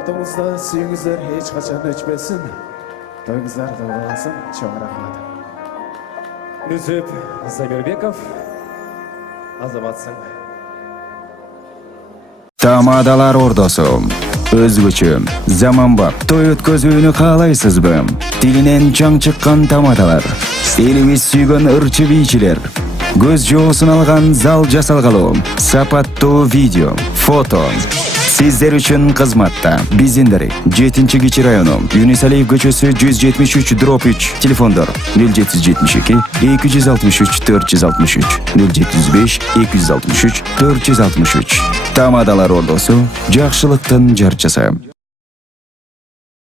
Ортаңызда сүйіңіздер ешқашан өчпесін. Тойыңыздарда болсын. Чоң рахмат. Нусуп Замирбеков, азаматсың. Тамадалар Ордосу. Өзгөчө, заманбап той өткөзүүнү каалайсызбы? Тилинен чаң чыккан тамадалар, элибиз сүйгөн ырчы бийчилер, көз жоосун алган зал жасалгалуу, сапаттуу видео, фото. Сиздер үчүн кызматта Биздиндери 7-кичи району, Юнисалиев көчөсү 173/3, телефондор 0772 263 463, 075 263 463. Тамадалар Ордосу, жакшылыктын жарчысы.